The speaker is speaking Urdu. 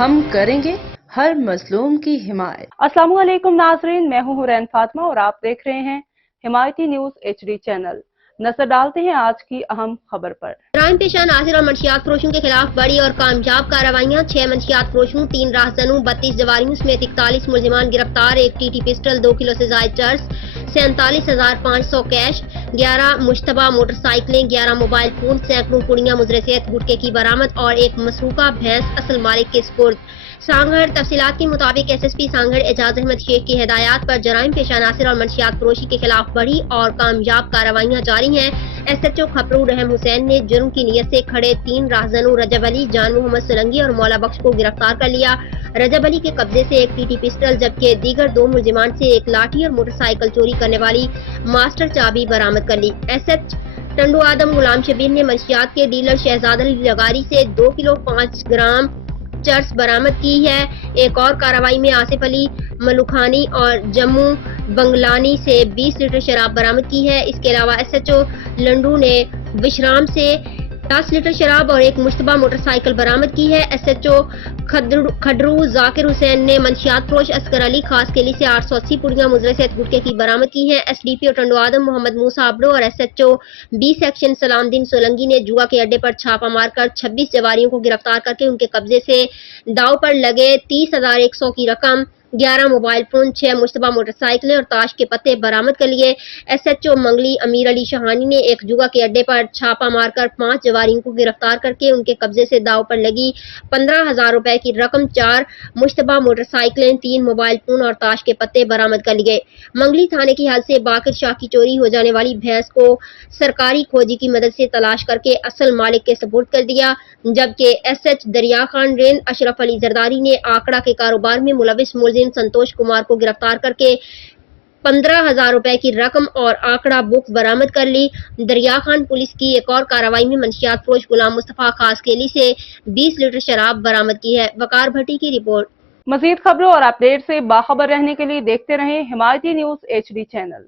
ہم کریں گے ہر مظلوم کی حمایت۔ السلام علیکم ناظرین، میں ہوں حورین فاطمہ اور آپ دیکھ رہے ہیں حمایتی نیوز HD چینل۔ نظر ڈالتے ہیں آج کی اہم خبر پر۔ جرائم پیشہ ناظر اور منشیات فروشوں کے خلاف بڑی اور کامیاب کارروائیاں۔ 6 منشیات فروشوں، 3 راہزنوں، 32 جواریوں سمیت 41 ملزمان گرفتار۔ 1 TT پسٹل، 2 کلو سے زائد چرس، 47,500 کیش، 11 مشتبہ موٹر سائیکلیں، 11 موبائل فون، سینکڑوں پوڑیاں مضر صحت گٹکے کی برآمد اور 1 مسروقہ بھینس اصل مالک کے سپرد۔ سانگھڑ تفصیلات کے مطابق SSP سانگھڑ اعجاز احمد شیخ کی ہدایات پر جرائم پیشہ عناصر اور منشیات فروشی کے خلاف بڑی اور کامیاب کارروائیاں جاری ہیں۔ SHO کھپرو رحم حسین نے جرم کی نیت سے کھڑے 3 راہزنوں رجب علی، جان محمد سولنگی اور مولا بخش کو گرفتار کر لیا۔ رجب علی کے قبضے سے 1 TT پسٹل جبکہ دیگر 2 ملزمان سے 1 لاٹھی اور موٹر سائیکل چوری کرنے والی ماسٹر چابی برآمد کر لی۔ SH ٹنڈو آدم غلام شبیر نے منشیات کے ڈیلر شہزاد علی لغاری سے 2 کلو 5 گرام چرس برآمد کی ہے۔ ایک اور کارروائی میں آصف علی ملوکھانی اور جموں بنگلانی سے 20 لیٹر شراب برآمد کی ہے۔ اس کے علاوہ SHO لنڈو نے وشرام سے 10 لیٹر شراب اور 1 مشتبہ موٹر سائیکل برآمد کی ہے۔ SHO کھڈرو ذاکر حسین نے منشیات فروش اصغر علی خاص کیلی سے 880 پوڑیاں مضر صحت گٹکے کی برآمد کی ہیں۔ SDPO ٹنڈو آدم محمد موسیٰ ابڑو اور SHO B سیکشن سلام الدین سولنگی نے جوا کے اڈے پر چھاپہ مار کر 26 جواریوں کو گرفتار کر کے ان کے قبضے سے داؤ پر لگے 30,100 کی رقم، 11 موبائل فون، 6 مشتبہ موٹر سائیکلیں اور تاش کے پتے برآمد کر لیے۔ SHO منگلی امیر علی شہانی نے ایک جوا کے اڈے پر چھاپہ مار کر 5 جواریوں کو گرفتار کر کے ان کے قبضے سے داؤ پر لگی 15,000 روپے کی رقم، 4 مشتبہ موٹر سائیکلیں، 3 موبائل فون اور تاش کے پتے برآمد کر لیے۔ منگلی تھانے کی حد سے باقر شاہ کی چوری ہو جانے والی بھینس کو سرکاری کھوجی کی مدد سے تلاش کر کے اصل مالک کے سپرد کر دیا، جبکہ SH دریا خان رینج اشرف علی زرداری نے آکڑا کے کاروبار میں ملوث ملزم سنتوش کمار کو گرفتار کر کے 15,000 روپے کی رقم اور آکڑا بک برآمد کر لی۔ دریا خان پولیس کی ایک اور کارروائی میں منشیات فروش غلام مصطفیٰ خاص کیلی سے 20 لیٹر شراب برآمد کی ہے۔ وقار بھٹی کی رپورٹ۔ مزید خبروں اور اپڈیٹ سے باخبر رہنے کے لیے دیکھتے رہیں حمایتی نیوز HD چینل۔